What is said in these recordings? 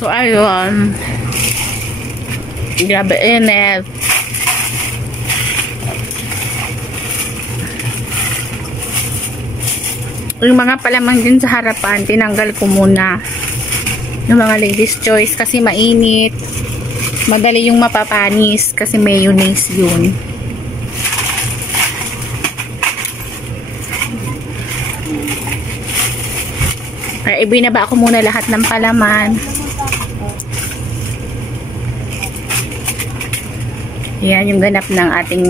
So, ayun. Grabe init. Yung mga palamang din sa harapan, tinanggal ko muna. Yung mga ladies choice kasi mainit. Madali yung mapapanis kasi mayonnaise yun. Ay, ibinaba ko muna lahat ng palaman. Yan yung ganap ng ating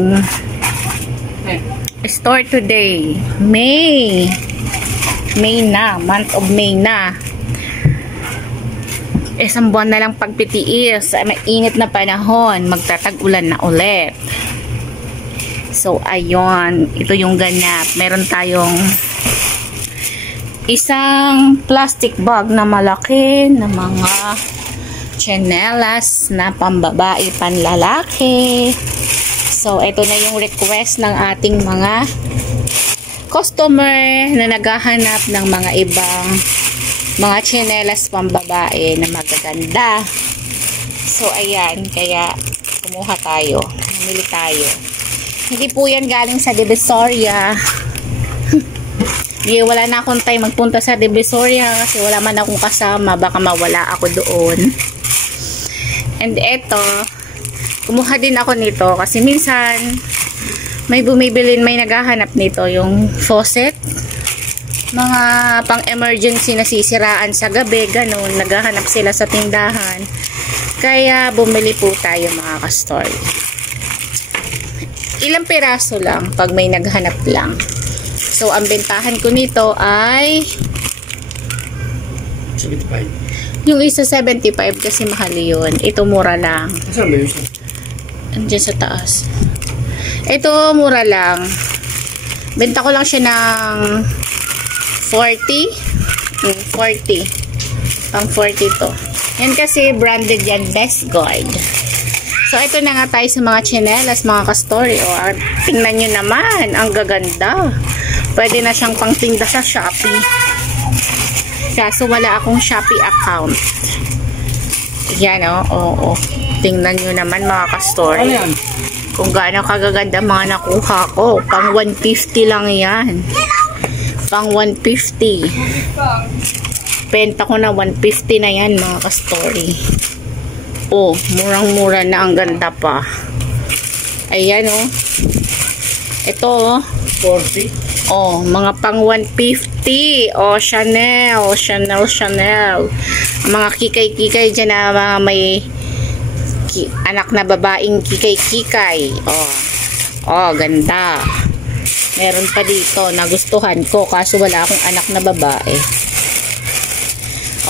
store today. May na. Month of May na. Isang buwan na lang pagpitiis. Mainit na panahon. Magtatag-ulan na ulit. So, ayun. Ito yung ganap. Meron tayong isang plastic bag na malaki na mga tsinelas na pambabae, panlalaki. So, ito na yung request ng ating mga customer na naghahanap ng mga ibang mga tsinelas pambabae na magaganda. So, ayan. Kaya, kumuha tayo. Namili tayo. Hindi po yan galing sa Divisoria. Wala na akong time magpunta sa Divisoria kasi wala man akong kasama. Baka mawala ako doon. And eto, kumuha din ako nito kasi minsan may bumibilin, may naghahanap nito yung faucet. Mga pang-emergency na sisiraan sa gabi, ganun. Naghahanap sila sa tindahan. Kaya bumili po tayo mga ka-store. Ilang piraso lang pag may naghanap lang. So, ang bentahan ko nito ay 75. Yung isa 75 kasi mahal yun. Ito mura lang. Saan ba yun? Andiyan sa taas. Ito mura lang. Benta ko lang siya ng 40. 40. Pang 40 to. Yan kasi branded yan. Best Guard. So, ito na nga tayo sa mga tsinelas, mga ka-story. O, tingnan nyo naman. Ang gaganda. Pwede na siyang pangtinda sa Shopee. Kaso wala akong Shopee account. Yan o. Oo. Tingnan nyo naman mga ka-story. Kung gaano kagaganda mga nakuha ko. Pang 150 lang yan. Pang 150. Benta ko na 150 na yan mga ka-story. Oh, murang-mura na. Ang ganda pa. Ayan o. Ito o. 40. Oh, mga pang 150. Oh, Chanel. Mga kikay-kikay dyan na mga may anak na babaeng kikay-kikay. Oh, ganda. Meron pa dito. Nagustuhan ko. Kaso wala akong anak na babae.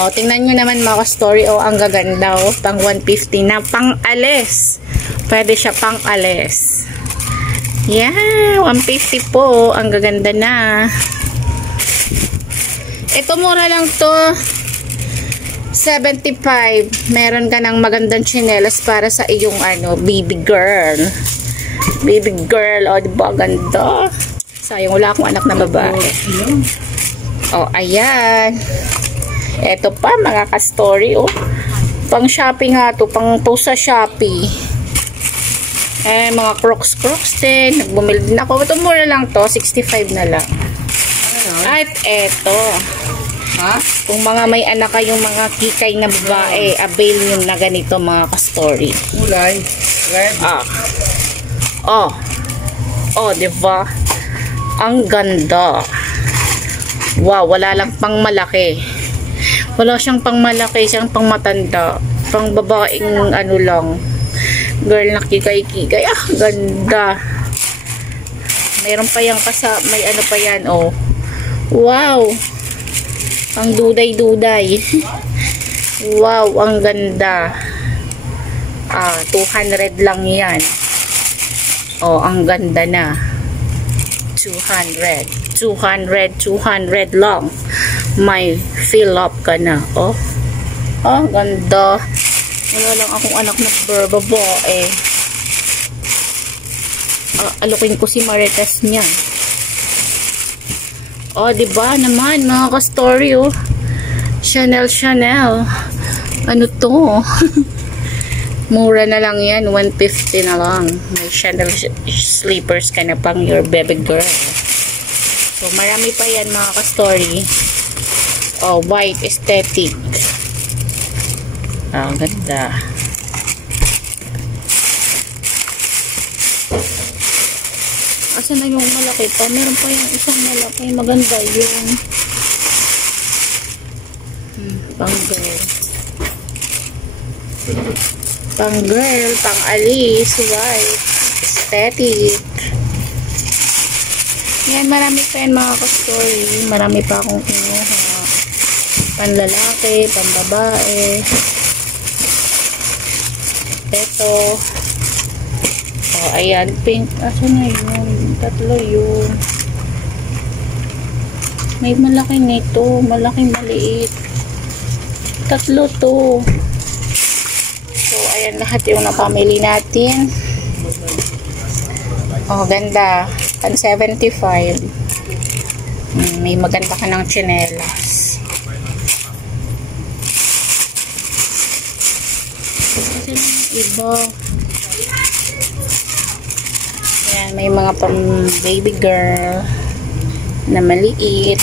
Oh, tingnan nyo naman mga story. Oh, ang gaganda. Oh, pang 150 na. Pang alis. Pwede siya pang alis. Yeah, 150 po. Ang gaganda na. Ito mura lang to. 75. Meron ka ng magandang tsinelas para sa iyong baby girl. Baby girl. O, diba? Ganda. Sayang, wala akong anak na babae. O, ayan. Ito pa, mga ka-story. O, pang shopping nga to. Pang to sa Shopee. Mga crocs din. Nagbumili din ako. Ito mura lang to. 65 na lang. At eto. Kung mga may anak kayong mga kikay na babae, avail nyo na ganito mga ka-story. Kulay. Red. Diba? Ang ganda. Wow, wala lang pang malaki. Wala siyang pang malaki, siyang pang matanda. Pang babaeng lang. Girl na kikay-kikay. Ganda. Mayroon pa yan may pa yan, oh. Wow. Ang duday-duday. Wow, ang ganda. 200 lang yan. Oh, ang ganda na. 200 lang. May fill up ka na. Oh, ganda. Wala lang akong anak na babae. Alukin ko si Marites niya. Oh, diba naman mga ka-story, oh. Chanel. Ano to? Mura na lang yan. 150 na lang. May Chanel slippers ka na pang your baby girl. So, marami pa yan mga ka-story. Oh, white aesthetic. Ah, ganda. Asa na yung malaki pa? Meron pa yung isang malaki. Maganda yung pang girl. Pang girl, pang alis, white, aesthetic. Yan, marami pa yan mga ka-story. Marami pa akong kinuha. Panlalaki, panbabae. Ito. Oh, ayan, pink. Asa na yun? Tatlo yun. May malaki nito. Malaking maliit. Tatlo to. So, ayan lahat yung napamili natin. Oh, ganda. Pan 75. May maganda ka ng tsinelas. Kasi iba. Ayan, may mga pang baby girl na maliit.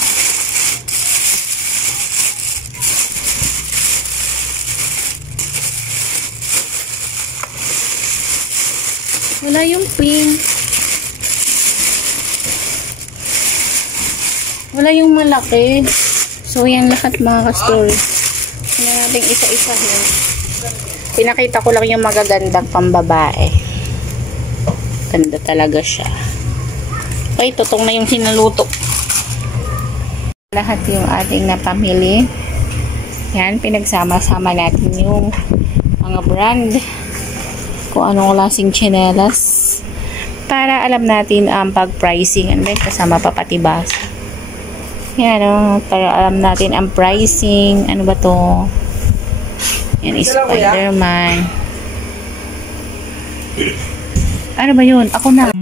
Wala yung pink. Wala yung malaki. So, yan lahat mga ka-story. Hindi natin isa-isahin. Pinakita ko lang yung magagandang pambabae. Ganda talaga siya. Okay, tutong na yung sinaluto. Lahat yung ating napamili. Yan, pinagsama-sama natin yung mga brand. Kung anong klaseng tsinelas. Para alam natin ang pag-pricing. And then, kasama pa pati basa. Yan, para alam natin ang pricing. Ano ba to? Yan is Spider-Man. Ano ba yun? Ako na.